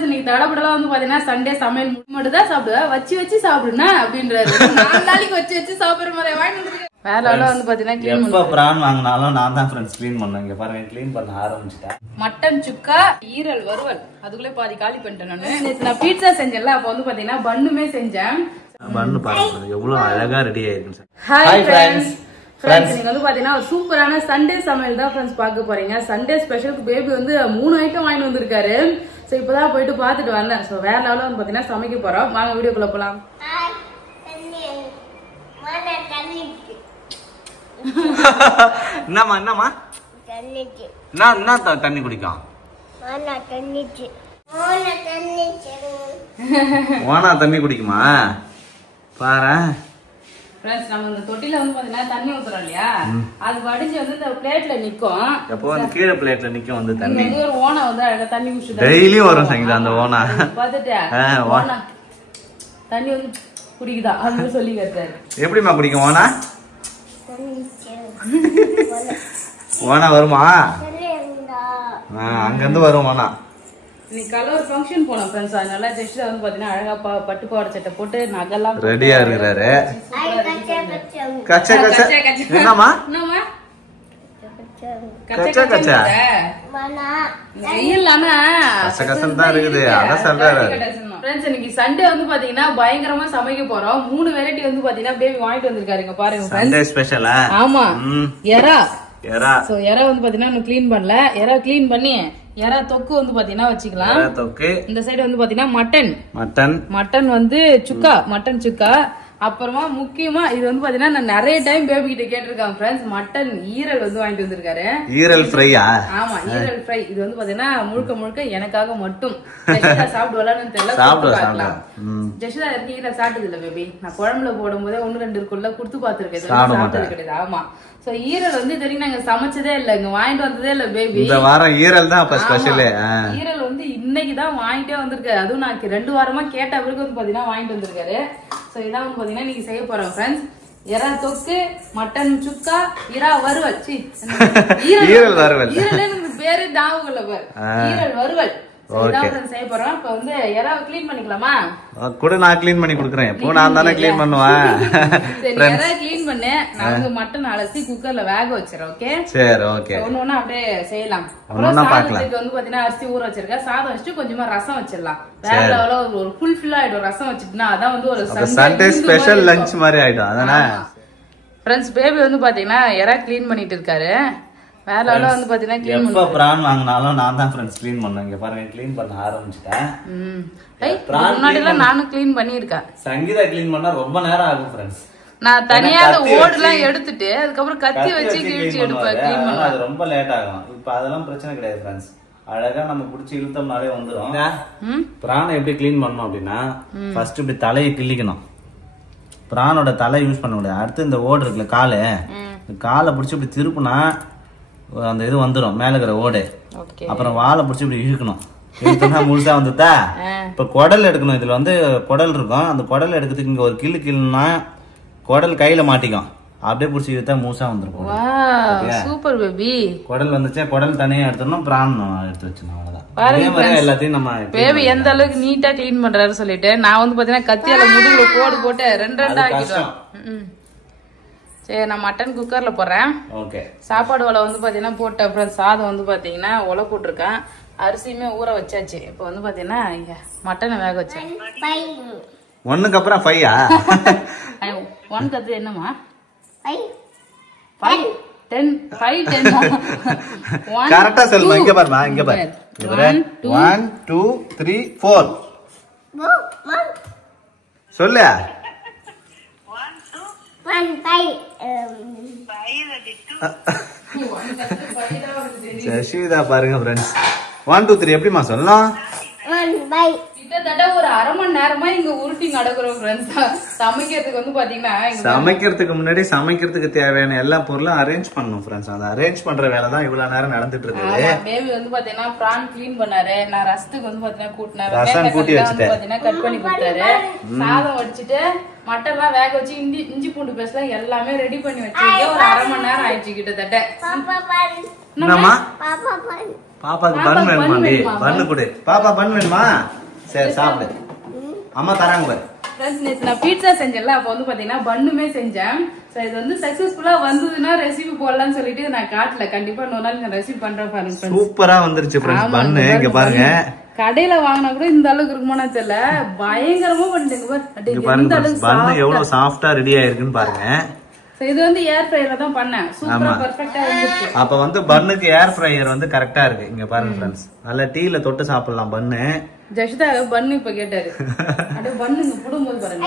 Friends இன்னைக்கு தடபடலாம் வந்து பாத்தீங்கன்னா சண்டே சமையல் மட்டும் தான் சாப்பிடுவா வச்சு சாப்பிடுனா அப்படின்றாரு 4 நாளைக்கு வச்சு சாப்பிடுற மாதிரி வாங்கிட்டு வேற வந்து பாத்தீங்கன்னா எப்ப பிரான் வாங்கினாலும் நான் தான் ஃப்ரெண்ட்ஸ் க்ளீன் பண்ணேன். இங்க பாருங்க க்ளீன் பண்ண ஆரம்பிச்சிட்டேன். மட்டன் சுக்கா ஈரல் வறுவல் அதுக்குள்ளே பாதி காலி பண்ணிட்டேன் நானு. நேத்து நான் பீட்சா செஞ்சேன்ல அப்ப வந்து பாத்தீங்கன்னா பன்னுமே செஞ்சேன். பன்னு பாருங்க எவ்வளவு அழகா ரெடி ஆயிருக்கு. Hi friends. நீங்க வந்து பாத்தீங்கன்னா ஒரு சூப்பரான சண்டே சமையல் தான் ஃப்ரெண்ட்ஸ் பார்க்க போறீங்க. சண்டே ஸ்பெஷலுக்கு பேபி வந்து 3 ஐட்டம் வாங்கி வந்திருக்காரு. சோ இப்பதான் போயிட்டு பாத்துட்டு வந்தேன். சோ வேற லெவல்ல வந்து பாத்தீங்கன்னா சமைக்க போறோம். வாங்க வீடியோக்குள்ள போலாம். என்னமா என்னமா என்ன தண்ணி குடிக்கும் ஓனா தண்ணி குடிக்குமா பாரு. ஃப்ரெண்ட்ஸ் நம்ம இந்த தொட்டில வந்து பாத்தீங்கன்னா தண்ணி ஊத்துறோம் இல்லையா அது வடிஞ்சு வந்து இந்த பிளேட்ல நிக்கும். எப்போ வந்து கீழே பிளேட்ல நிக்கும் வந்து தண்ணி. இங்க ஒரு ஓனா வந்து அழகா தண்ணி குடிச்சு டெய்லி வரும் சங்கீதா அந்த ஓனா. பாத்துட்டு ஓனா தண்ணி வந்து குடிக்குதா அது சொல்லி கேட்டாரு. எப்படிமா குடிக்கும் ஓனா? ஓனா வருமா? அங்க இருந்து வரும் ஓனா. இன்னைக்கு கலர் ஃபங்க்ஷன் போனோம் ஃப்ரெண்ட்ஸ். அதனால ஜெஸ்ட் வந்து பாத்தீங்கன்னா அழகா பட்டு பாவாடை சட்டை போட்டு நகெல்லாம் ரெடியா இருக்கிறாரு. கச்ச கச்ச என்னமா கச்ச கச்ச வெயில்லானா கச்ச கச்சன் தான் இருக்குது. அத சொல்றாரு ஃப்ரெண்ட்ஸ். இன்னைக்கு சண்டே வந்து பாத்தீங்கன்னா பயங்கரமா சமைக்க போறோம். 3 வெரைட்டி வந்து பாத்தீங்கன்னா பேபி வாங்கிட்டு வந்திருக்காருங்க பாருங்க. சண்டே ஸ்பெஷலா? ஆமா எறா சோ எறா வந்து பாத்தீங்கன்னா நான் க்ளீன் பண்ணல. எறா க்ளீன் பண்ணி எறா தொக்கு வந்து பாத்தீங்கன்னா வச்சுக்கலாம். தொக்கு இந்த சைடு வந்து பாத்தீங்கன்னா மட்டன் வந்து மட்டன் சுக்கா. அப்புறமா முக்கியமா இது வந்து பாத்தீங்கன்னா நான் நிறைய டைம் பேபி கிட்ட கேட்டிருக்கேன் ஃப்ரெண்ட்ஸ். மட்டன் ஈரல் வந்து வாங்கிட்டு வந்திருக்காரு. ஈரல் ஃப்ரையா? ஆமா ஈரல் ஃப்ரை. இது வந்து பாத்தீங்கன்னா முழுக்க எனக்காக மட்டும். ஜெஷிதா சாப்பிடுவாளான்னு தெரியல. ஜெஷிதா இருக்கு ஈரல் சாப்பிட்டது இல்ல பேபி. நான் குழம்புல போடும் போதே 1-2 இருக்குள்ள குடுத்து பாத்துருக்கேன். சாப்பிட்டது கிடையாது. ஆமா சோ ஈரல் வந்து தெரியும் நாங்க சமைச்சதே இல்ல, இங்க வாங்கிட்டு வந்ததே இல்ல பேபி. இந்த வாரம் ஈரல் தான் அப்ப ஸ்பெஷல். ஈரல் வந்து இன்னைக்கு தான் வாங்கிட்டே வந்திருக்காரு. அதுவும் நான் 2 வாரமா கேட்ட பிறகு வந்து பாத்தீங்கன்னா வாங்கிட்டு வந்திருக்காரு. சோ இதான் வந்து பாத்தீங்கன்னா நீங்க செய்ய போறோம் ஃப்ரெண்ட்ஸ். எறா தொக்கு, மட்டன் சுக்கா, இறா வறுவல். ஈரல் வறுவல். ஈரல் பேரு ஞாபகம் இல்ல பாரு. ஈரல் வறுவல் செய்ய போறோம். இப்ப வந்து எறாவை க்ளீன் பண்ணிக்கலாமா? கூட நான் க்ளீன் பண்ணி குடுக்குறேன். எப்போ நான் தானே க்ளீன் பண்ணுவேன். எறா க்ளீன் பண்ணு. நான் வந்து மட்டன் அலசி குக்கர்ல வேக வச்சிரேன். ஓகே சரி ஓகே. ஒண்ணு அப்படியே செய்யலாம். சாதத்துக்கு வந்து பாத்தீங்கன்னா அரிசி ஊற வச்சிருக்கேன். சாதம் வச்சுட்டு கொஞ்சமா ரசம் வச்சிடலாம். வேற லெவல்ல ஒரு ஃபுல் ஆயிடும் ரசம் வச்சுட்டுனா. அதான் வந்து ஒரு சண்டே ஸ்பெஷல் லஞ்ச் மாதிரி ஆயிடும். அதானே ஃப்ரெண்ட்ஸ். பேபி வந்து பாத்தீங்கன்னா எறா க்ளீன் பண்ணிட்டு இருக்காரு. வேற லெவல்ல வந்து பாத்தீங்கன்னா க்ளீன் எப்ப பிரான் வாங்கினாலும் நான் தான் ஃப்ரெண்ட்ஸ் க்ளீன் பண்ணேன். இங்க பாருங்க க்ளீன் பண்ண ஆரம்பிச்சிட்டேன். முன்னாடி எல்லாம் நானும் க்ளீன் பண்ணிருக்கேன். சங்கீதா க்ளீன் பண்ணா ரொம்ப நேரம் ஆகும் ஃப்ரெண்ட்ஸ். நான் தனியா அந்த ஓடுலாம் எடுத்துட்டு அதுக்கப்புறம் கத்தி வச்சு கிழிச்சு எடுப்பேன் க்ளீன் பண்ண. அது ரொம்ப லேட் ஆகும். இப்ப அதெல்லாம் பிரச்சனை கிடையாது ஃப்ரெண்ட்ஸ். அழகா நம்ம புடிச்சு இழுத்தோம்னாலே வந்துரும். பிரானை எப்படி க்ளீன் பண்ணணும் அப்படின்னா ஃபர்ஸ்ட் இப்படி தலையை கிள்ளிக்கணும். பிரானோட தலை யூஸ் பண்ண முடியாது. அடுத்து இந்த ஓடு இருக்குல்ல காலு, காலை பிடிச்சி இப்படி திருப்புனா அந்த இது வந்துடும் மேல இருக்கிற ஓடு. அப்புறம் வாழை பிடிச்சி இப்படி இழுக்கணும். இழுத்தோம்னா முழுசா வந்துட்டா. இப்ப குடல் எடுக்கணும். இதுல வந்து குடல் இருக்கும். அந்த குடல் எடுக்கிறதுக்கு இங்க ஒரு கிள்ளுனா குடல் கையில மாட்டிக்கும். அப்படியே பிடிச்சி இழுத்தா முழுசா வந்துடும். Super baby. குடல் வந்துச்சா குடல் தனியா எடுத்துடணும். பிரான் எடுத்து வச்சிடணும். அவ்வளவுதான். எல்லாத்தையும் நம்ம பேபி எந்த அளவுக்கு நீட்டா கிளீன் பண்றாரு சொல்லிட்டு நான் வந்து பாத்தீங்கன்னா கத்தியால முதுகுல கோடு போட்டு 2 ஆக்கிடுவேன். சரி நான் மட்டன் குக்கர்ல போடுறேன். ஓகே. சாப்பாடு ஒலை வந்து பாத்தீங்கன்னா போட்ட அப்புறம் சாதம் வந்து பாத்தீங்கன்னா ஒலை போட்டிருக்கேன். அரிசியுமே ஊற வச்சாச்சு. இப்ப வந்து பாத்தீங்கன்னா மட்டனை வேக வச்சேன். 1க்கு அப்புறம் 5யா? 1 கத்து என்னமா 5 10 5 10 கரெக்ட்டா சொல்லுமா? இங்க பாருமா இங்க பாரு. 1 2 3 4 சொல்லு. 1 5 சசிதா பாருங்க ஃப்ரெண்ட்ஸ். 1 2 3 எப்படிமா சொல்லலாம்? 1 5 கிட்டத்தட்ட ஒரு 1/2 மணி நேரமா இங்க உருட்டி நடக்கிறோம் ஃப்ரெண்ட்ஸ். சமைக்கிறதுக்கு வந்து பாத்தீங்கன்னா சமைக்கிறதுக்கு முன்னாடி சமைக்கிறதுக்கு தேவையான எல்லா பொருளும் அரேஞ்ச் பண்ணணும் ஃப்ரெண்ட்ஸ். அந்த அரேஞ்ச் பண்ற வேலை தான் இவ்வளவு நேரம் நடந்துட்டு இருக்குது. பேபி வந்து பாத்தீங்கன்னா பிரான் க்ளீன் பண்ணாரு. நான் ரசத்துக்கு வந்து பாத்தீங்கன்னா கூட்டினாரு. ரசம் கூட்டி வச்சிட்டேன். பாத்தீங்கன்னா கட் பண்ணி கொடுத்தாரு. சாதம் வடிச்சிட்டு மட்டன் எல்லாம் வேக வச்சு இஞ்சி பூண்டு பேஸ்ட் எல்லாமே ரெடி பண்ணி வச்சிருக்கேன். ஒரு 1/2 மணி நேரம் ஆயிடுச்சு கிட்டத்தட்ட. பாப்பாக்கு பன் வேணுமாண்டி? பன்னு கொடு. பாப்பா பன் வேணுமா? சரி சாப்பிடு. அம்மா தராங்க பாரு. ஃப்ரெண்ட்ஸ் நேத்து நான் பீட்சா செஞ்சேன்ல, அப்போ வந்து பாத்தீங்கன்னா பன்னுமே செஞ்சேன். சோ இது வந்து சக்சஸ்ஃபுல்லா வந்ததுன்னா ரெசிபி போடலாம்னு சொல்லிட்டு நான் காட்டல. கண்டிப்பா இன்னொரு நாள் நான் ரெசிபி பண்றேன் பாருங்க. சூப்பரா வந்துருச்சு ஃப்ரெண்ட்ஸ் பன்னு. இங்க பாருங்க. கடையில வாங்கினா கூட இந்த அளவுக்கு இருக்குமானு தெரியல. பயங்கரமா பண்ணிட்டேங்க. பன்னு எவ்வளவு சாஃப்டா ரெடி ஆயிருக்குன்னு பாருங்க. இது வந்து ஏர் ஃப்ரையர்ல தான் பண்ணேன். சூப்பரா பெர்ஃபெக்ட்டா வந்துச்சு. அப்ப வந்து பன்னுக்கு ஏர் ஃப்ரையர் வந்து கரெக்ட்டா இருக்கு. இங்க பாருங்க ஃப்ரெண்ட்ஸ். நல்ல டீல தொட்டு சாப்பிடலாம் பன்னு. ஜஷிதா பன்னு இப்ப கேட்டாரு. அப்படியே பன்னு இங்க புடும்போது பாருங்க.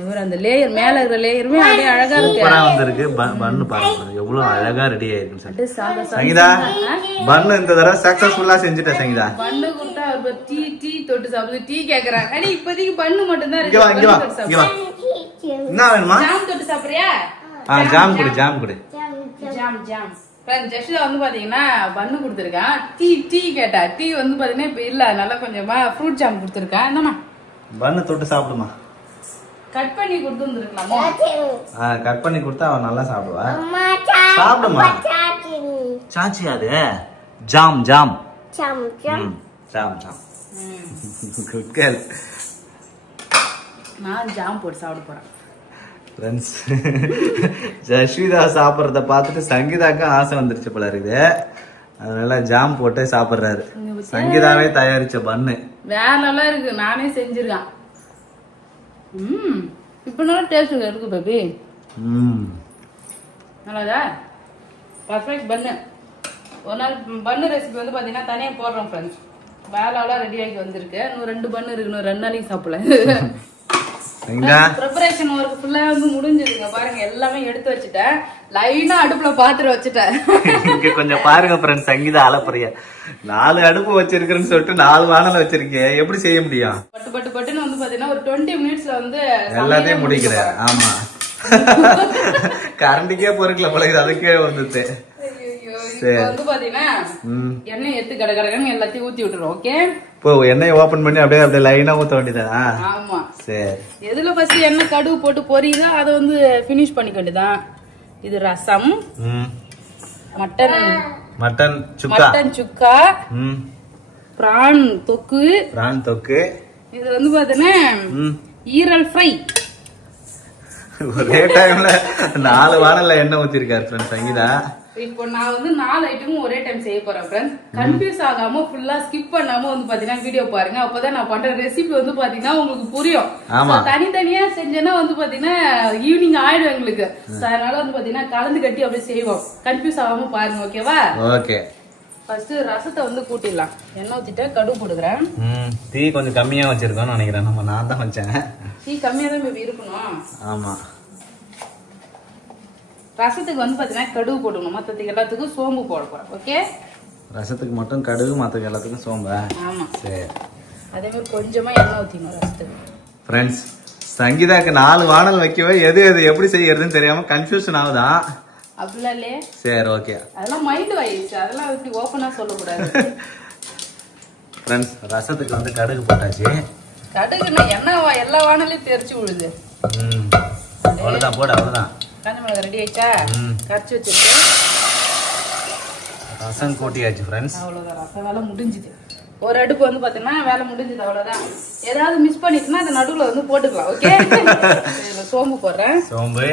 இவர் அந்த லேயர் மேல இருக்கிற லேயருமே அப்படியே அழகா இருக்கு. சூப்பரா வந்திருக்கு பன்னு பாருங்க. எவ்வளவு அழகா ரெடி ஆயிருக்கு. சங்கீதா பன்னு இந்த தடவை சக்சஸ்ஃபுல்லா செஞ்சுட்டேன் சங்கீதா. பன்னு கொடுத்தா அவர் டீ தொட்டு சாப்பிடுது. டீ கேக்குறாங்க. அடி இப்போதைக்கு பன்னு மட்டும் தான் இருக்கு. இங்க வா. என்ன வேணுமா? ஜாம் தொட்டு சாப்பிடுறியா? ஜாம் குடு. ஜாம். ஜஷிதா வந்து பாத்தீங்கன்னா பன்னு கொடுத்துருக்கான். டீ கேட்டா. டீ வந்து பாத்தீங்கன்னா இப்ப இல்ல, அதனால கொஞ்சமா ஃப்ரூட் ஜாம் கொடுத்துருக்கேன். என்னமா பன்னு தொட்டு சாப்பிடுமா? கட் பண்ணி கொடுத்து வந்துருக்கலாமா? கட் பண்ணி கொடுத்தா அவன் நல்லா சாப்பிடுவா. சாப்பிடுமா? சாச்சி அது ஜாம். Good girl. நான் ஜாம் போட்டு சாப்பிட போறேன். ஃப்ரெண்ட்ஸ் ஜஸ்விதா சாப்பிட்றத பார்த்துட்டு சங்கீதாக்கும் ஆசை வந்துருச்சு போல இருக்குது. அதனால ஜாம் போட்டு சாப்பிடுறாரு. சங்கீதாவே தயாரிச்ச பன்னு வேற நல்லா இருக்கு. நானே செஞ்சிருக்கேன். இப்ப நல்லா டேஸ்ட் இருக்கு பேபி. நல்லாதா? பர்ஃபெக்ட் பன்னு. ஒரு நாள் பன்னு ரெசிபி வந்து பாத்தீங்கன்னா தனியா போடுறோம் ஃப்ரெண்ட்ஸ். வேலை ரெடி ஆகி வந்திருக்கு. இன்னும் 2 பன்னு இருக்கு. 2 நாளைக்கு சாப்பிடலாம். ப்ரிப்பரேஷன் ஒர்க் ஃபுல்லா வந்து முடிஞ்சிருங்க. பாருங்க எல்லாமே எடுத்து வச்சுட்டேன். லைனா அடுப்புல பாத்திரம் வச்சுட்டேன். இங்க கொஞ்சம் பாருங்க ஃப்ரெண்ட்ஸ். சங்கீதா அலப்பறிய 4 அடுப்பு வச்சிருக்கேன்னு சொல்லிட்டு 4 வானல் வச்சிருக்கீங்க. எப்படி செய்ய முடியும்? பட்டுன்னு வந்து பாத்தீங்கன்னா ஒரு 20 மினிட்ஸ்ல வந்து எல்லாத்தையும் முடிக்கிறேன். ஆமா கரண்டிக்கே பொறுக்கல போல அதுக்கே வந்துட்டு. வந்து பாத்தீங்கன்னா எண்ணெய் எடுத்து கடகடன்னு எல்லாத்தையும் ஊத்தி விட்டுரும். ஓகே, இப்போ எண்ணெய் ஓபன் பண்ணி அப்படியே லைனா ஊத்த வேண்டியதா? ஆமா. சரி, எதுல ஃபர்ஸ்ட் எண்ணெய் கடுகு போட்டு பொரியுதோ அதை வந்து பினிஷ் பண்ணிக்க வேண்டியதான். இது ரசம், மட்டன் சுக்கா, பிரான் தொக்கு. இது வந்து பாத்தீங்கன்னா ஈரல் ஃப்ரை. ஒரே டைம்ல 4 வானல்ல எண்ணெய் ஊத்திருக்காரு சங்கீதா. இப்போ நான் வந்து 4 ஐட்டமும் ஒரே டைம் செய்ய போறேன் ஃப்ரெண்ட்ஸ். கன்ஃபியூஸ் ஆகாம ஃபுல்லா ஸ்கிப் பண்ணாம வந்து பாத்தீங்கன்னா வீடியோ பாருங்க. அப்பதான் நான் பண்ற ரெசிபி வந்து பாத்தீங்கன்னா உங்களுக்கு புரியும். தனித்தனியா செஞ்சேன்னா வந்து பாத்தீங்கன்னா ஈவினிங் ஆயிடும் எங்களுக்கு. அதனால வந்து பாத்தீங்கன்னா கலந்து கட்டி அப்படியே செய்வோம். கன்ஃபியூஸ் ஆகாம பாருங்க. ஓகேவா? ஓகே. ஃபர்ஸ்ட் ரசத்தை வந்து கூட்டிடலாம். எண்ணெய் ஊத்திட்டு கடுகு போடுறேன். தீ கொஞ்சம் கம்மியா வச்சிருக்கோம்னு நினைக்கிறேன். நான் தான் வச்சேன். தீ கம்மியா தான் இருக்கணும். ஆமா. ரசத்துக்கு வந்து பாத்தீங்கன்னா கடுகு போடணும். மத்ததுக்கு எல்லாத்துக்கும் சோம்பு போட போறேன். ஓகே, ரசத்துக்கு மட்டும் கடுகு, மத்ததுக்கு எல்லாத்துக்கும் சோம்பு. ஆமா, சரி. அதே மாதிரி கொஞ்சமா எண்ணெய் ஊத்திக்கணும் ரசத்துக்கு. ஃப்ரெண்ட்ஸ், சங்கீதாக்கு 4 வானல் வைக்கவே எது எப்படி செய்யறதுன்னு தெரியாம கன்ஃபியூஷன் ஆகுதா? அப்படிலாம் இல்லையே. சரி, ஓகே. அதெல்லாம் மைண்ட் ஆயிடுச்சு. அதெல்லாம் இப்படி ஓப்பனா சொல்லக்கூடாது. ஃப்ரெண்ட்ஸ், ரசத்துக்கு வந்து கடுகு போட்டாச்சு. கடுகுன்னா எண்ணெய் எல்லா வானலையும் தெரிச்சு விழுது. அவ்வளவுதான், போடு. அவ்வளவுதான். காஞ்ச மிளகா ரெடி ஆயிடுச்சா? கரைச்சி வச்சிருக்கு. ரசம் கூட்டியாச்சு ஃப்ரெண்ட்ஸ். அவ்வளவுதான், ரசம் வேலை முடிஞ்சுது. ஒரு அடுப்பு வந்து பாத்தீங்கன்னா வேலை முடிஞ்சது. அவ்வளவுதான். ஏதாவது மிஸ் பண்ணிட்டுனா அந்த நடுவுல வந்து போட்டுக்கலாம். ஓகே, இதுல சோம்பு போடுறேன். சோம்பு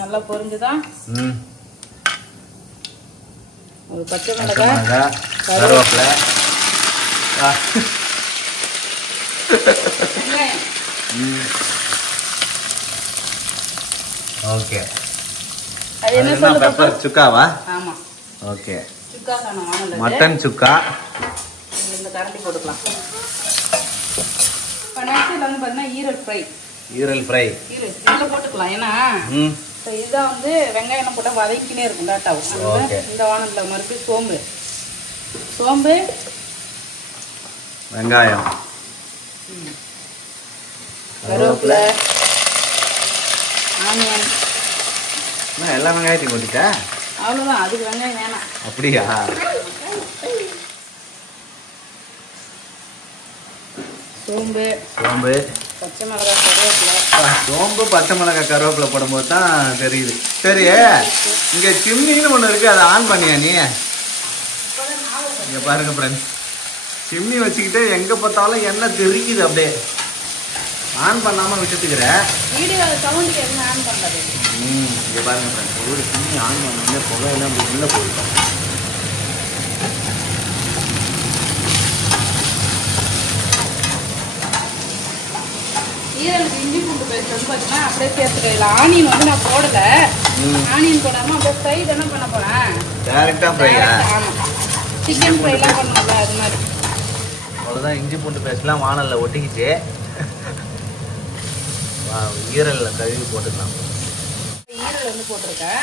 நல்லா பொரிஞ்சுதான். ஒரு பச்சை மிளகாய், கருவேப்பிலை, ஓகே. அது என்ன சொல்லுங்க? பெப்பர் சுக்காவா? ஆமா, ஓகே. சுக்கா காணோம். மட்டன் சுக்கா. இந்த கரண்டி போட்டுக்கலாம். இப்போ நெக்ஸ்ட் வந்து பார்த்தீங்கன்னா ஈரல் ஃப்ரை. இதில் போட்டுக்கலாம். ஏன்னா இதுதான் வந்து வெங்காயம் போட்டால் வதக்கினே இருக்கும். டாட்டாவும் இந்த வானலில் மறுபடியும் சோம்பு, வெங்காயம், கருவேப்பிலை, ஆனியன். எல்லா வெங்காயத்தையும் போட்டுட்டா? அவ்வளோதான். அதுக்கு வெங்காயம் வேணாம். அப்படியா? சோம்பு, பச்சை மிளகாய், கருவேப்பிலை. சோம்பு, பச்சை மிளகாய், கருவேப்பிலை போடும்போது தான் தெரியுது. சரி, இங்க சிம்னின்னு ஒண்ணு இருக்கு. அதை ஆன் பண்ணியா நீ? இங்க பாருங்க ஃப்ரெண்ட்ஸ், சிம்னி வச்சுக்கிட்டு எங்க பார்த்தாலும் எண்ணெய் தெரிக்குது. அப்படியே ஆன் பண்ணாம விட்டுட்டுக்கிற வீடியோ சவுண்டுக்கு என்ன ஆன் பண்ணது. இங்க பாருங்க ஃப்ரெண்ட்ஸ், ஒரு சிம்னி ஆன் பண்ண புகையெல்லாம் அப்படி உள்ள போயிடும். ஈரலுக்கு இஞ்சி பூண்டு பேஸ்ட் வந்து பார்த்தீங்கன்னா அப்படியே சேர்த்துக்கலாம். ஆனியன் வந்து நான் போடல, ஆனியன் போடாம அப்படியே ஃப்ரை தானே பண்ண போறேன். டைரக்டா ஃப்ரை. ஆமா, சிக்கன் ஃப்ரைலாம் பண்ணல அது மாதிரி. அவ்வளோதான், இஞ்சி பூண்டு பேஸ்ட்லாம் வானல்ல ஒட்டிக்கிச்சு. ஈரல்ல கழுவி போட்டுக்கலாம். ஈரல் வந்து போட்டிருக்கேன்,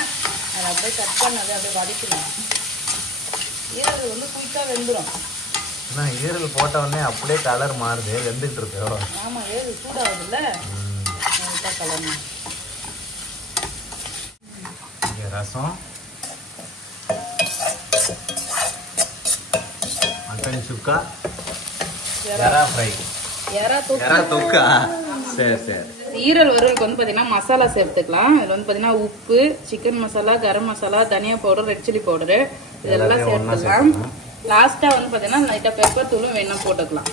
அதை அப்படியே கட் பண்ணது அப்படியே வதக்கணும். ஈரல் வந்து குயிக்காக வெந்துடும். ஆனால் ஈரல் போட்ட உடனே அப்படியே கலர் மாறுது, வெந்துட்டு இருக்கு. ஆமா, ஈரல் சூடாகுதுல்ல, கலர். ரசம், மட்டன் சுக்கா, எறா ஃப்ரை, எறா தொக்கா. சரி சரி. ஈரல் வறுவலுக்கு வந்து பார்த்தீங்கன்னா மசாலா சேர்த்துக்கலாம். இதில் வந்து பார்த்தீங்கன்னா உப்பு, சிக்கன் மசாலா, கரம் மசாலா, தனியா பவுடர், ரெட் சில்லி பவுடரு இதெல்லாம் சேர்த்துக்கலாம். லாஸ்ட்டாக வந்து பார்த்தீங்கன்னா லைட்டாக பெப்பர் தூளும் வேணா போட்டுக்கலாம்.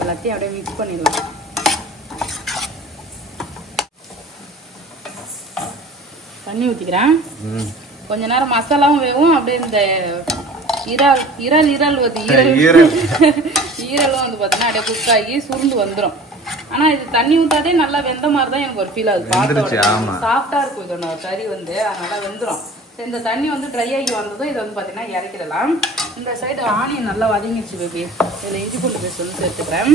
எல்லாத்தையும் அப்படியே மிக்ஸ் பண்ணிடலாம். தண்ணி ஊற்றிக்கிறேன். கொஞ்ச நேரம் மசாலாவும் வேகும். அப்படியே இந்த ஈரலும் வந்து பார்த்தீங்கன்னா அப்படியே குக் ஆகி சுருண்டு வந்துடும். ஆனா இது தண்ணி ஊத்தாதே நல்லா வெந்த மாதிரி தான் எனக்கு ஒரு ஃபீல் ஆகுது. சாஃப்டா இருக்கும் இதோட கறி வந்து, அதனால வெந்துடும். இந்த தண்ணி வந்து ட்ரை ஆகி வந்ததும் இதை வந்து பார்த்தீங்கன்னா இறக்கிடலாம். இந்த சைடு ஆனியன் நல்லா வதங்கிடுச்சு பேபி. இதில் இஞ்சி பூண்டு பேஸ்ட் வந்து சேர்த்துக்கிறேன்.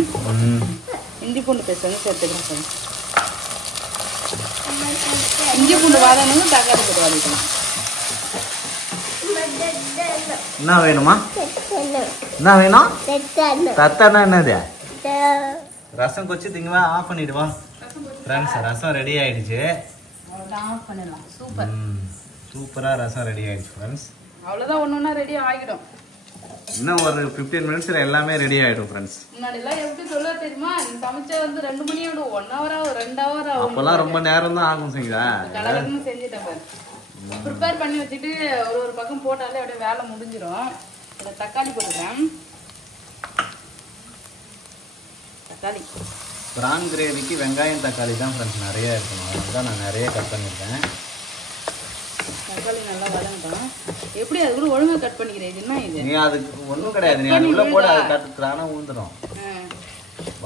இஞ்சி பூண்டு பேஸ்ட் வந்து சேர்த்துக்கிறேன். இஞ்சி பூண்டு வதங்கணும், தக்காளி போட்டு வதக்கலாம். என்ன வேணுமா? என்ன வேணும்? தத்தானா என்னது? ரசம் கொச்சி திங்கவா ஆஃப் பண்ணிடுவா. ஃப்ரெண்ட்ஸ், ரசம் ரெடி ஆயிடுச்சு. ஆஃப் பண்ணிடலாம். சூப்பர், சூப்பரா ரசம் ரெடி ஆயிடுச்சு ஃப்ரெண்ட்ஸ். அவ்வளோதான், ஒன்று ரெடி ஆகிடும். இன்னும் ஒரு 15 மினிட்ஸ்ல எல்லாமே ரெடி ஆயிடும் ஃப்ரெண்ட்ஸ். முன்னாடிலாம் எப்படி சொல்ல தெரியுமா, நீ சமைச்சா வந்து 2 மணி ஆகும், 1 hour ஆகும், 2 hour ஆகும். அப்பெல்லாம் ரொம்ப நேரம் தான் ஆகும். சரிங்களா, கலகலன்னு செஞ்சுட்டேன் பாரு. ப்ரிப்பேர் பண்ணி வச்சுட்டு ஒரு பக்கம் போட்டாலே அப்படியே வேலை முடிஞ்சிடும். இதில் தக்காளி போட்டுக்கிறேன். தக்காளி பிரான் கிரேவிக்கு வெங்காயம் தக்காளி தான் ஃப்ரெண்ட்ஸ் நிறைய இருக்கணும். அதனால தான் நான் நிறைய கட் பண்ணியிருக்கேன். தக்காளி நல்லா வதங்கட்டும். எப்படி அது கூட ஒழுங்காக கட் பண்ணிக்கிறேன். இது என்ன இது? நீ அதுக்கு ஒன்றும் கிடையாது, நீ அதுக்குள்ள போட அது கட்டுறானா ஊந்துடும்.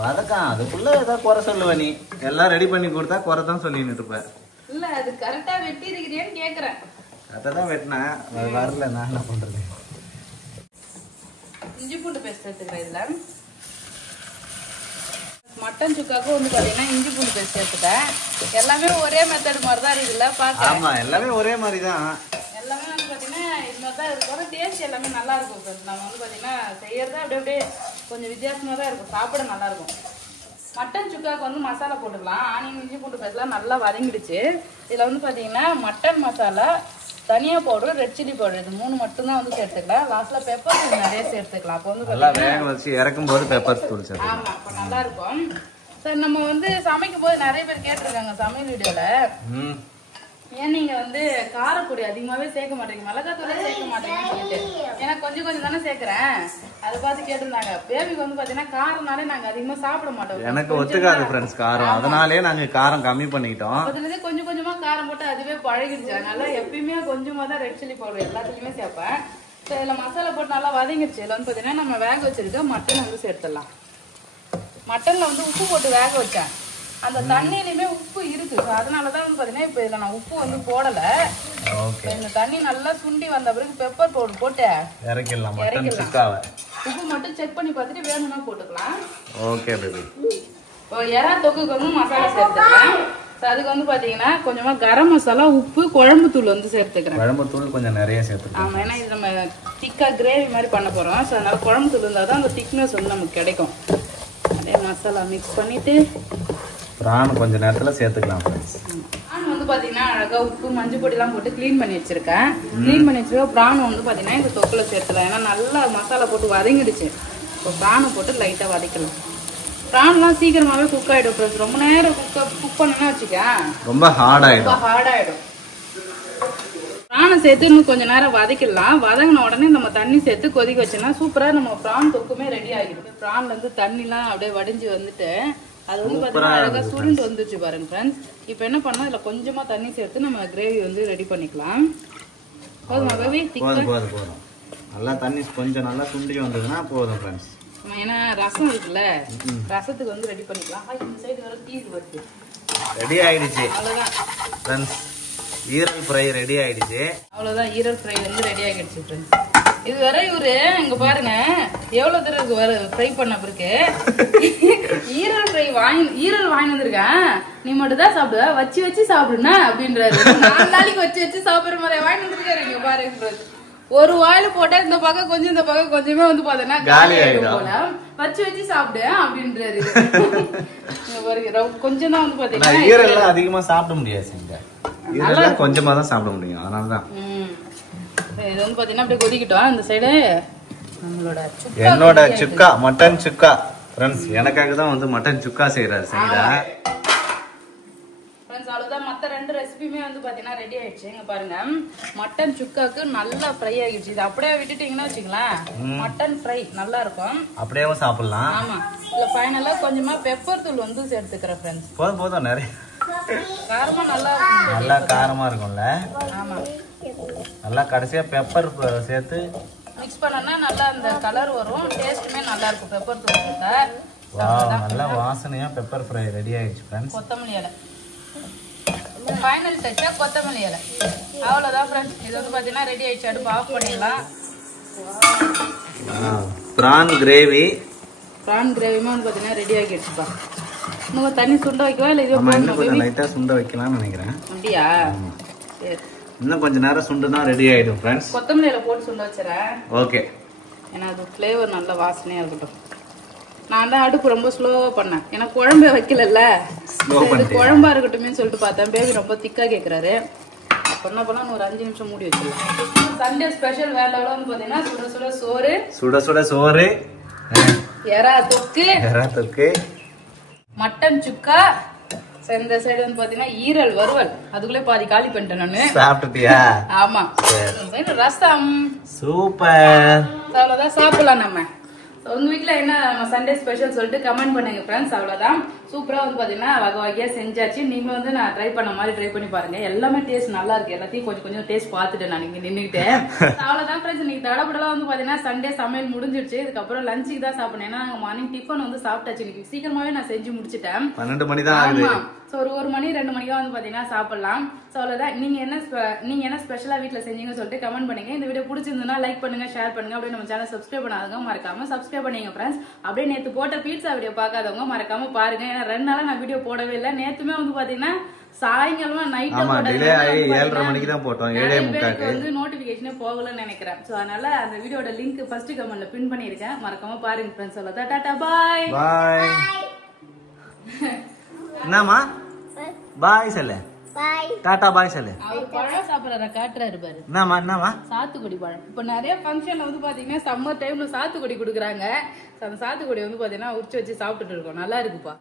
வதக்கம் அதுக்குள்ள ஏதாவது குறை சொல்லுவ நீ. எல்லாம் ரெடி பண்ணி கொடுத்தா குறை தான் சொல்லிட்டு இருப்ப. இல்ல, அது கரெக்டா வெட்டி இருக்கிறியான்னு கேக்குறேன். அதான் வெட்டினேன், அது வரல, நான் என்ன பண்றது. இஞ்சி பூண்டு பேஸ்ட் எடுத்துக்கிறேன். இதுல மட்டன் சுக்காவுக்கு வந்து பாத்தீங்கன்னா இஞ்சி பூண்டு பேஸ்ட் எடுத்துட்டேன். எல்லாமே ஒரே மெத்தட் மாதிரி தான் இருக்குல்ல பாக்க. ஆமா, எல்லாமே ஒரே மாதிரி தான். எல்லாமே வந்து பாத்தீங்கன்னா இது மாதிரி தான் இருக்கும். டேஸ்ட் எல்லாமே நல்லா இருக்கும். நம்ம வந்து பாத்தீங்கன்னா செய்யறது அப்படியே கொஞ்சம் வித்தியாசமா தான் இருக்கும். சாப்பிட நல்லா இருக்கும். மட்டன் சுக்காவுக்கு வந்து மசாலா போட்டுக்கலாம். ஆனியன், இஞ்சி பூண்டு பேஸ்ட்லாம் நல்லா வதங்கிடுச்சு. இதில் வந்து பார்த்தீங்கன்னா மட்டன் மசாலா, தனியா பவுடர், ரெட் சில்லி பவுடர், இது 3 மட்டும்தான் வந்து சேர்த்துக்கலாம். லாஸ்ட்டில் பெப்பர் தூள் நிறைய சேர்த்துக்கலாம். அப்போ வந்து நல்லா வேக வச்சு இறக்கும் போது பெப்பர் தூள் சேர்த்து. ஆமாம், அப்போ நல்லா இருக்கும். சார், நம்ம வந்து சமைக்கும் போது நிறைய பேர் கேட்டிருக்காங்க சமையல் வீடியோவில், ஏன் நீங்க வந்து காரப்பொடி அதிகமாவே சேர்க்க மாட்டீங்க, மிளகாத்தூளே சேர்க்க மாட்டீங்கன்னு சொல்லிட்டு. எனக்கு கொஞ்சம் கொஞ்சம் தானே சேர்க்கிறேன். அதை பார்த்து கேட்டிருந்தாங்க. பேபிக்கு வந்து பாத்தீங்கன்னா காரம்னாலே நாங்க அதிகமா சாப்பிட மாட்டோம். எனக்கு ஒத்துக்காது ஃப்ரெண்ட்ஸ் காரம், அதனாலே நாங்க காரம் கம்மி பண்ணிட்டோம். அதுல கொஞ்சம் கொஞ்சமா காரம் போட்டு அதுவே பழகிடுச்சு. அதனால எப்பயுமே கொஞ்சமா தான் ரெட் சில்லி பவுடர் எல்லாத்துலயுமே சேர்ப்பேன். இதுல மசாலா போட்டு நல்லா வதங்கிடுச்சு. இதுல வந்து பாத்தீங்கன்னா நம்ம வேக வச்சிருக்க மட்டன் வந்து சேர்த்துடலாம். மட்டன்ல வந்து உப்பு போட்டு வேக வச்சேன். அந்த தண்ணியிலுமே உப்பு இருக்கு. அதனாலதான் வந்து பாத்தீங்கன்னா இப்ப இதுல நான் உப்பு வந்து போடல. இந்த தண்ணி நல்லா சுண்டி வந்த பிறகு பெப்பர் பவுடர் போட்டு இறக்கிடலாம் மட்டன் சுக்காவை. உப்பு மட்டும் செக் பண்ணி பார்த்துட்டு வேணும்னா போட்டுக்கலாம். Okay baby. எறா தொக்குக்கு வந்து மசாலா சேர்த்துக்கலாம். அதுக்கு வந்து பாத்தீங்கன்னா கொஞ்சமா கரம் மசாலா, உப்பு, குழம்பு தூள் வந்து சேர்த்துக்கிறேன். குழம்பு தூள் கொஞ்சம் நிறைய சேர்த்துக்கலாம். ஆமா, ஏன்னா இது நம்ம திக்கா கிரேவி மாதிரி பண்ண போறோம். ஸோ அதனால குழம்பு தூள் இருந்தால் தான் அந்த திக்னஸ் வந்து நமக்கு கிடைக்கும். அதே மசாலா மிக்ஸ் பண்ணிட்டு பிரான் கொஞ்ச நேரத்துல சேர்த்துக்கலாம். பிரான் வந்து பாத்தீங்கன்னா அழகா உப்பு, மஞ்சள் பொடி எல்லாம் போட்டு கிளீன் பண்ணி வச்சிருக்கேன். கிளீன் பண்ணி வச்சிருக்க பிரான் வந்து பாத்தீங்கன்னா இந்த தொக்குல சேர்த்துலாம். ஏன்னா நல்லா மசாலா போட்டு வதங்கிடுச்சு. இப்போ பிரானை போட்டு லைட்டா வதக்கலாம். பிரான்லாம் சீக்கிரமாவே குக் ஆயிடும். ரொம்ப நேரம் குக் பண்ணணும்னா வச்சுக்க ரொம்ப ஹார்ட் ஆயிடும். பிரான் பிரானை சேர்த்து இன்னும் கொஞ்ச நேரம் வதக்கிடலாம். வதங்கின உடனே நம்ம தண்ணி சேர்த்து கொதிக்க வச்சோம்னா சூப்பரா நம்ம பிரான் தொக்குமே ரெடி ஆகிடும். பிரான்ல இருந்து தண்ணிலாம் அப்படியே வடிஞ்சு வந்துட்டு அது வந்து பாத்தீங்கன்னா அழகா சுருண்டு வந்துருச்சு பாருங்க ஃப்ரெண்ட்ஸ். இப்போ என்ன பண்ணா இதுல கொஞ்சமா தண்ணி சேர்த்து நம்ம கிரேவி வந்து ரெடி பண்ணிக்கலாம். போதுமா பேபி? போதும். நல்லா தண்ணி கொஞ்சம் நல்லா சுண்டி வந்ததுன்னா போதும் ஃப்ரெண்ட்ஸ். ஏன்னா ரசம் இருக்குல்ல, ரசத்துக்கு வந்து ரெடி பண்ணிக்கலாம். இந்த சைடு வர தீது வருது. ரெடி ஆயிடுச்சு அவ்வளவுதான் ஃப்ரெண்ட்ஸ். ஈரல் ஃப்ரை ரெடி ஆயிடுச்சு. அவ்வளவுதான், ஈரல் ஃப்ரை வந்து ரெடி ஆகிடுச்சு ஃப்ரெண்ட்ஸ். இது வர இவரு இங்க பாருங்க எவ்வளவு தூரம் ஃப்ரை பண்ண பிறகு ஈரல் வாங்கி வந்திருக்கேன். நீ மட்டும் தான் சாப்பிடுவ, வச்சு சாப்பிடுனா அப்படின்றாரு. 4 நாளைக்கு வச்சு சாப்பிடுற மாதிரி வாங்கி வந்திருக்காரு. இங்க பாருங்க, ஒரு வாயில போட்டா இந்த பக்கம் கொஞ்சம் இந்த பக்கம் கொஞ்சமே வந்து பாத்தீங்கன்னா காலி ஆயிடும் போல. வச்சு சாப்பிடு அப்படின்றாரு. கொஞ்சம் தான் வந்து பாத்தீங்கன்னா ஈரல் அதிகமா சாப்பிட முடியாது, ஈரல் கொஞ்சமா தான் சாப்பிட முடியும். அதனாலதான் இது வந்து பாத்தீங்கன்னா அப்படியே கொதிக்கிட்டோம். இந்த சைடு என்னோட சுக்கா, மட்டன் சுக்கா ஃப்ரெண்ட்ஸ். எனக்காக தான் வந்து மட்டன் சுக்கா செய்யறாரு சைடா. அவ்வளவுதான், மத்த 2 ரெசிபியுமே வந்து பாத்தீங்கன்னா ரெடி ஆயிடுச்சு. இங்க பாருங்க, மட்டன் சுக்காக்கு நல்லா ஃப்ரை ஆகிடுச்சு. இது அப்படியே விட்டுட்டீங்கன்னா வச்சுங்களேன் மட்டன் ஃப்ரை நல்லா இருக்கும், அப்படியே சாப்பிடலாம். ஆமா, இல்ல ஃபைனலா கொஞ்சமா பெப்பர் தூள் வந்து சேர்த்துக்கிறேன் ஃப்ரெண்ட்ஸ். போதும் நிறைய காரமா நல்லா இருக்கும், நல்லா காரமா இருக்கும்ல. ஆமா, நல்லா கடைசியா பெப்பர் சேர்த்து மிக்ஸ் பண்ணனா நல்லா அந்த கலர் வரும், டேஸ்ட்டுமே நல்லா இருக்கும் பெப்பர் தூள் சேர்த்தா. நல்லா வாசனையா பெப்பர் ஃப்ரை ரெடி ஆயிடுச்சு ஃப்ரெண்ட்ஸ். கொத்தமல்லி இலை ஃபைனல் டச்சா, கொத்தமல்லி இலை. அவ்வளவுதான் ஃப்ரெண்ட்ஸ். இது வந்து பாத்தீங்கன்னா ரெடி ஆயிடுச்சு. அடுப்பு ஆஃப் பண்ணிடலாம். பிரான் கிரேவி வந்து பாத்தீங்கன்னா ரெடி ஆகிடுச்சுப்பா. இன்னும் தண்ணி சுண்ட வைக்கவா இல்ல இது கொஞ்சம் லைட்டா சுண்ட வைக்கலாம்னு நினைக்கிறேன். அப்படியா? சரி, இன்னும் கொஞ்ச நேரம் சுண்டுனா ரெடி ஆயிடும் ஃப்ரெண்ட்ஸ். கொத்தமல்லி இலை போட்டு சுண்ட வச்சுறேன். ஓகே, ஏன்னா அது ஃப்ளேவர் நல்ல வாசனையா இருக்கட்டும். நான் தான் அடுப்பு ரொம்ப ஸ்லோவா பண்ணேன், ஏன்னா குழம்பே வைக்கலல்ல. குழம்பா இருக்கட்டுமே சொல்லிட்டு பார்த்தேன். பேபி ரொம்ப திக்கா கேட்கறாரு. பண்ண போனா ஒரு 5 நிமிஷம் மூடி வச்சிடலாம். சண்டே ஸ்பெஷல் வேற லெவல்ல வந்து பாத்தீங்கன்னா சுட சோறு, எறா தொக்கு, மட்டன் சுக்கா. இந்த சைடு வந்து பாத்தீங்கன்னா ஈரல் வறுவல். அதுக்குள்ளே பாதி காலி பண்ணிட்டேன் நானு. சாப்பிட்டுட்டியா? ஆமா. ரசம் சூப்பர். அவ்வளவுதான், சாப்பிடலாம் நம்ம. உங்க வீட்டுல என்ன சண்டே ஸ்பெஷல் சொல்லிட்டு கமெண்ட் பண்ணுங்க ஃப்ரெண்ட்ஸ். அவ்வளவுதான், சூப்பரா வந்து பாத்தீங்கன்னா வகை வகையா செஞ்சாச்சு. நீங்களும் வந்து நான் ட்ரை பண்ண மாதிரி ட்ரை பண்ணி பாருங்க. எல்லாமே டேஸ்ட் நல்லா இருக்கு. எல்லாத்தையும் கொஞ்சம் டேஸ்ட் பாத்துட்டேன் நான் இங்க நின்னுக்கிட்டு. அவ்வளவுதான் ஃப்ரெண்ட்ஸ், இன்னைக்கு தடப்படலாம் வந்து பாத்தீங்கன்னா சண்டே சமையல் முடிஞ்சிருச்சு. இதுக்கப்புறம் லஞ்சுக்கு தான் சாப்பிடணும். ஏன்னா மார்னிங் டிஃபன் வந்து சாப்பிட்டாச்சு. இன்னைக்கு சீக்கிரமாவே நான் செஞ்சு முடிச்சிட்டேன். 12 மணி தான் ஆகுது. ஒரு 1 மணி 2 மணிக்கா வந்து பாத்தீங்கன்னா சாப்பிடலாம். சோ அவ்வளவுதான். நீங்க என்ன ஸ்பெஷலா வீட்டுல செஞ்சீங்கன்னு சொல்லிட்டு கமெண்ட் பண்ணுங்க. இந்த வீடியோ பிடிச்சிருந்தா லைக் பண்ணுங்க, ஷேர் பண்ணுங்க. அப்படியே நம்ம சேனல் சப்ஸ்கிரைப் பண்ணாதவங்க மறக்காம சப்ஸ்கிரைப் பண்ணுங்க ஃப்ரெண்ட்ஸ். அப்படியே நேத்து போட்ட பீட்சா வீடியோ பார்க்காதவங்க மறக்காம பாருங்க. ஏன்னா 2 நாளா நான் வீடியோ போடவே இல்லை. நேத்துமே வந்து பாத்தீங்கன்னா சாயங்காலமா நைட் 7:30 மணிக்கு தான் போட்டோம். 7:45 வந்து நோட்டிபிகேஷனே போகலன்னு நினைக்கிறேன். சோ அதனால அந்த வீடியோட லிங்க் ஃபர்ஸ்ட் கமெண்ட்ல பின் பண்ணிருக்கேன், மறக்காம பாருங்க ஃப்ரெண்ட்ஸ். அவ்வளவுதான், டாடா பாய். என்னமா பாய் சொல்லு, டாடா பாய் சொல்லு. அவர் பழம் சாப்பிடற காட்டுறாரு பாரு. என்னமா சாத்துக்குடி பழம். இப்ப நிறைய ஃபங்க்ஷன்ல வந்து பாத்தீங்கன்னா சம்மர் டைம்ல சாத்துக்குடி குடுக்குறாங்க. அந்த சாத்துக்குடி வந்து பாத்தீங்கன்னா உரிச்சு வச்சு சாப்பிட்டுட்டு இருக்கோம். நல்லா இருக்குப்பா.